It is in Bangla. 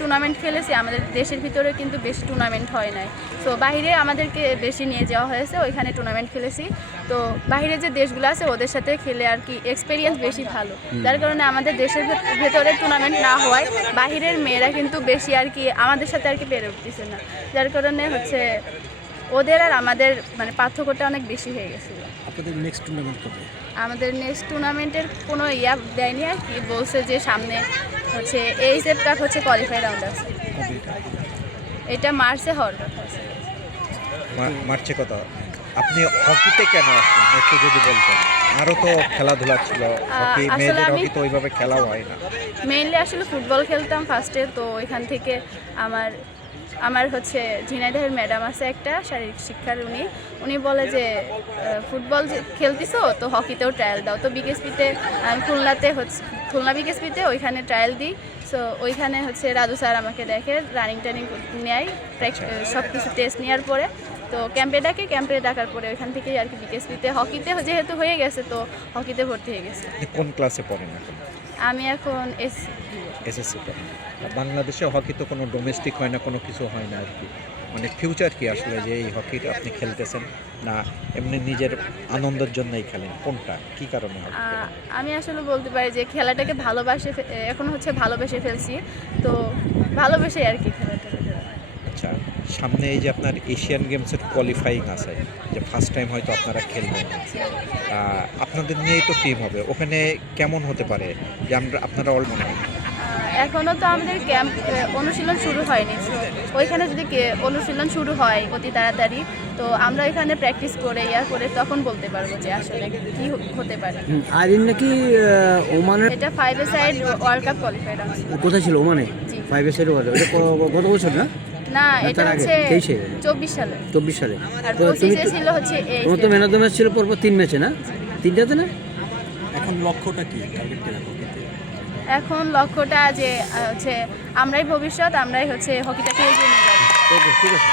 টুর্নামেন্ট খেলেছি, আমাদের দেশের ভিতরে কিন্তু বেশি টুর্নামেন্ট হয় নাই। তো বাইরে আমাদেরকে বেশি নিয়ে যাওয়া হয়েছে, ওইখানে টুর্নামেন্ট খেলেছি। তো বাইরে যে দেশগুলো আছে ওদের সাথে খেলে আর কি এক্সপিরিয়েন্স বেশি ভালো, যার কারণে আমাদের দেশের ভেতরে টুর্নামেন্ট না হওয়ায় বাহিরের মেয়েরা কিন্তু বেশি আর কি আমাদের সাথে আর কি পেরে উঠতেছে না, যার কারণে হচ্ছে ওদের আর আমাদের মানে পার্থক্যটা অনেক বেশি হয়ে গেছিলো। আপনাদের নেক্সট টুর্নামেন্ট কবে? আমাদের নেক্সট টুর্নামেন্টের কোনো ইয়া দেয়নি আর কি, বলছে যে সামনে হচ্ছে এইচএফ কাপ হচ্ছে কোয়ালিফাই রাউন্ড আছে, এটা মার্চে হওয়ার কথা আছে। মার্চে কথা। আপনি হকিতে কেন আসলেন একটু যদি বলতেন? আরও তো খেলাধুলা ছিল, হকি মেয়েদের হকি তো ওইভাবে খেলাও হয় না। মেইনলি আসলে ফুটবল খেলতাম ফার্স্টে, তো এখান থেকে আমার হচ্ছে ঝিনাইদহের ম্যাডাম আছে একটা শারীরিক শিক্ষার, উনি বলে যে ফুটবল খেলতিছো তো হকিতেও ট্রায়াল দাও। তো বিকেএসপিতে খুলনা বিকেএসপিতে ওইখানে ট্রায়াল দিই। সো ওইখানে হচ্ছে রাজু স্যার আমাকে দেখে, রানিং টানিং নেয়, সব কিছু টেস্ট নেওয়ার পরে তো ক্যাম্পে ডাকার পরে ওইখান থেকেই আর কি বিকেএসপিতে হকিতে যেহেতু হয়ে গেছে তো হকিতে ভর্তি হয়ে গেছে। কোন ক্লাসে পড়েন এখন? আমি এখন এসএসসি পড়েন। বাংলাদেশে হকি তো কোনো ডোমেস্টিক হয় না, কোনো কিছু হয় না আর কি। মানে ফিউচার কি আসলে যে এই হকিটা আপনি খেলতেছেন, না এমনি নিজের আনন্দের জন্যই খেলেন, কোনটা কী কারণে? আমি আসলে বলতে পারি যে খেলাটাকে এখন হচ্ছে ভালোবেসে ফেলছি, তো ভালোবেসে আর কি খেলাটা। আচ্ছা, সামনে এই যে আপনার এশিয়ান গেমসের কোয়ালিফাইং আছে, যে ফার্স্ট টাইম হয়তো আপনারা খেলবেন, আপনাদের নিয়েই তো টিম হবে, ওখানে কেমন হতে পারে যে আপনারা অল মনে হয়? এখনও তো আমাদের ক্যাম্প অনুশীলন শুরু হয়নি, ওইখানে যদি অনুশীলন শুরু হয় অতি তাড়াতাড়ি তো আমরা এখানে প্র্যাকটিস করে তখন বলতে পারবো যে আসলে কি হতে পারে। আর নাকি ওমানের এটা 5 সাইড ওয়ার্ল্ড কাপ কোয়ালিফাইড আছে। কোথায় ছিল ওমানে? 5 সাইড ওয়ার্ল্ড এটা গত বছর না? না, এটা হচ্ছে 24 সালে। 24 সালে। আর 25 ছিল হচ্ছে এই। তোমার তো ম্যান অফ দ্য ম্যাচ ছিল পরপর 3 ম্যাচে না? 3টাতে না? এখন লক্ষ্যটা কি, টার্গেট কি রাখো? এখন লক্ষ্যটা যে হচ্ছে আমরাই ভবিষ্যৎ, আমরাই হচ্ছে হকিটাকে এগিয়ে নিয়ে যাবো। ওকে, ঠিক আছে।